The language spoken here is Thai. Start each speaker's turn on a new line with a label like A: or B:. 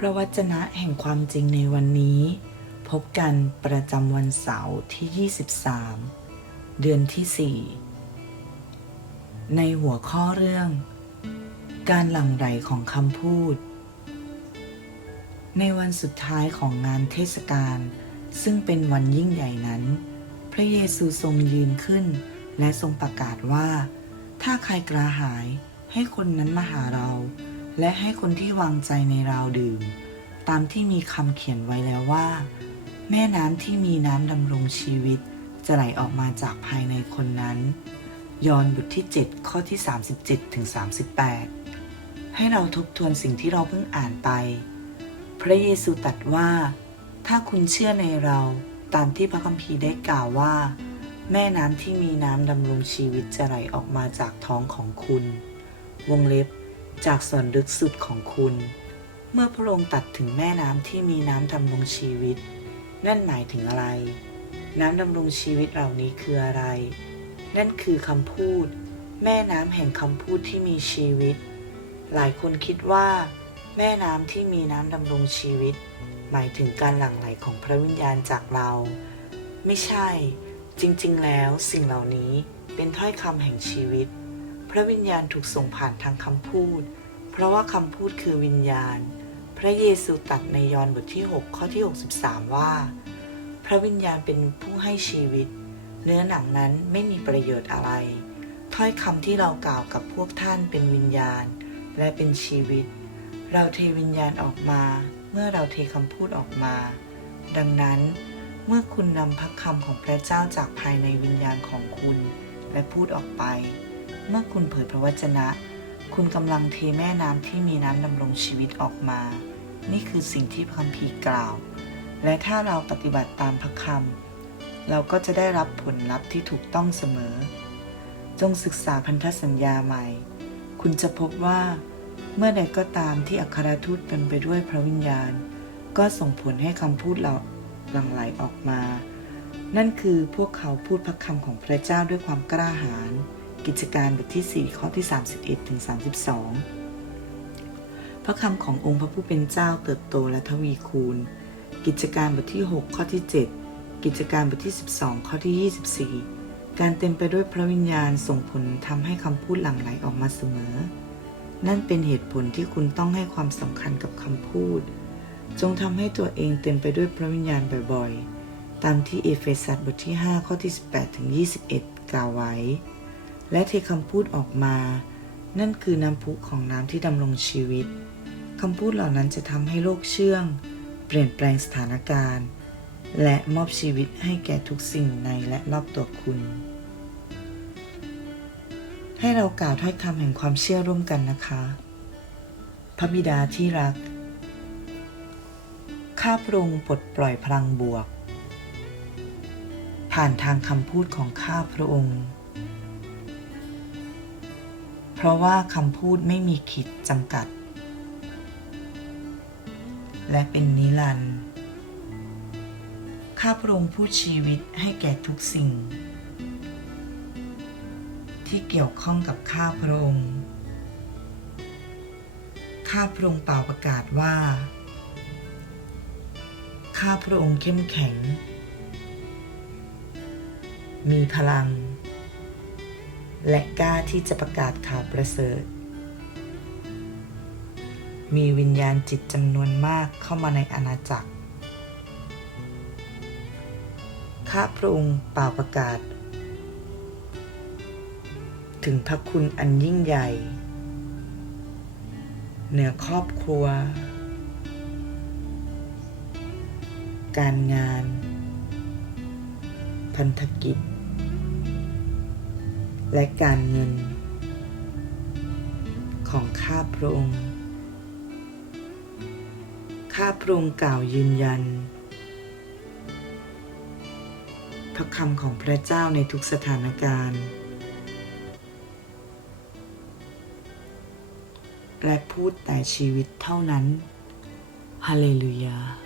A: พระวจนะแห่งความจริงในวันนี้ พบกันประจำวันเสาร์ที่ 23 เดือนที่ 4 ในหัวข้อเรื่อง การหลั่งไหลของคำพูด ในวันสุดท้ายของงานเทศกาลซึ่งเป็นวันยิ่งใหญ่นั้น พระเยซูทรงยืนขึ้น และทรงประกาศว่า ถ้าใครกระหายให้คนนั้นมาหาเรา และให้คนที่วางใจในเราดื่ม ตามที่มีคำเขียนไว้แล้วว่า แม่น้ำที่มีน้ำดำรงชีวิต จะไหลออกมาจากภายในคนนั้น ยอห์นบทที่ 7 ข้อที่ 37ถึง38 ให้เราทบทวนสิ่งที่เราเพิ่งอ่านไป พระเยซูตรัสว่า ถ้าคุณเชื่อในเราตามที่พระคัมภีร์ได้กล่าวว่า แม่น้ำที่มีน้ำดำรงชีวิตจะไหลออกมาจากท้องของคุณ วงเล็บ จากส่วนลึกสุดของคุณ เมื่อพระองค์ตัดถึงแม่น้ำที่มีน้ำดำรงชีวิต นั่นหมายถึงอะไร น้ำดำรงชีวิตเหล่านี้คืออะไร นั่นคือคำพูด แม่น้ำแห่งคำพูดที่มีชีวิต หลายคนคิดว่า แม่น้ำที่มีน้ำดำรงชีวิต หมายถึงการหลั่งไหลของพระวิญญาณจากเรา ไม่ใช่ จริงๆ แล้วสิ่งเหล่านี้เป็นถ้อยคำแห่งชีวิต ระวิญญาณถูกส่งผ่านทางคำพูด เพราะว่าคำพูดคือวิญญาณ พระเยซูตรัสในยอห์นบทที่ 6 ข้อที่ 63 ว่า พระวิญญาณเป็นผู้ให้ชีวิต เนื้อหนังนั้นไม่มีประโยชน์อะไร ถ้อยคำที่เรากล่าวกับพวกท่านเป็นวิญญาณ และเป็นชีวิต เราเทวิญญาณออกมา เมื่อเราเทคำพูดออกมา ดังนั้นเมื่อคุณนำพระคำของพระเจ้าจากภายในวิญญาณของคุณ และพูดออกไป เมื่อคุณเผยพระวจนะ คุณกำลังเทแม่น้ำที่มีน้ำดำรงชีวิตออกมา นี่คือสิ่งที่พระคัมภีร์กล่าว และถ้าเราปฏิบัติตามพระคำเราก็จะได้รับผลลัพธ์ที่ถูกต้องเสมอ จงศึกษาพันธสัญญาใหม่ คุณจะพบว่า เมื่อใดก็ตามที่อัครทูตเป็นไปด้วยพระวิญญาณ ก็ส่งผลให้คำพูดเราหลั่งไหลออกมา นั่นคือพวกเขาพูดพระคำของพระเจ้าด้วยความกล้าหาญ กิจการบทที่ 4 ข้อที่ 31ถึง32 พระคำขององค์พระผู้เป็นเจ้าเติบโตและทวีคูณ กิจการบทที่ 6 ข้อที่ 7 กิจการบทที่ 12 ข้อที่ 24 การเต็มไปด้วยพระวิญญาณส่งผลทำให้คำพูดหลั่งไหลออกมาเสมอ นั่นเป็นเหตุผลที่คุณต้องให้ความสำคัญกับคำพูด จงทำให้ตัวเองเต็มไปด้วยพระวิญญาณบ่อยๆ ตามที่เอเฟซัสบทที่ 5 ข้อที่ 18ถึง21 กล่าวไว้ และเทคำพูดออกมา นั่นคือน้ำพุของน้ำที่ดำรงชีวิตคำพูดเหล่านั้นจะทำให้โลกเชื่อง เปลี่ยนแปลงสถานการณ์ และมอบชีวิตให้แก่ทุกสิ่งในและรอบตัวคุณ ให้เรากล่าวถ้อยคำแห่งความเชื่อร่วมกันนะคะ พระบิดาที่รัก ข้าพระองค์ปลดปล่อยพลังบวก ผ่านทางคำพูดของข้าพระองค์ เพราะว่าคำพูดไม่มีขีดจำกัด และเป็นนิรันดร์ข้าพระองค์พูดชีวิตให้แก่ทุกสิ่ง ที่เกี่ยวข้องกับข้าพระองค์ข้าพระองค์เป่าประกาศว่า ข้าพระองค์เข้มแข็ง มีพลัง และกล้าที่จะประกาศข่าวประเสริฐ มีวิญญาณจิตจำนวนมากเข้ามาในอาณาจักร ข้าพระองค์เป่าประกาศ ถึงพระคุณอันยิ่งใหญ่ เหนือครอบครัว การงาน พันธกิจ และการเงิน ของข้าพระองค์ ข้าพระองค์กล่าวยืนยัน พระคำของพระเจ้าในทุกสถานการณ์ และพูดแต่ชีวิตเท่านั้น ฮาเลลูยา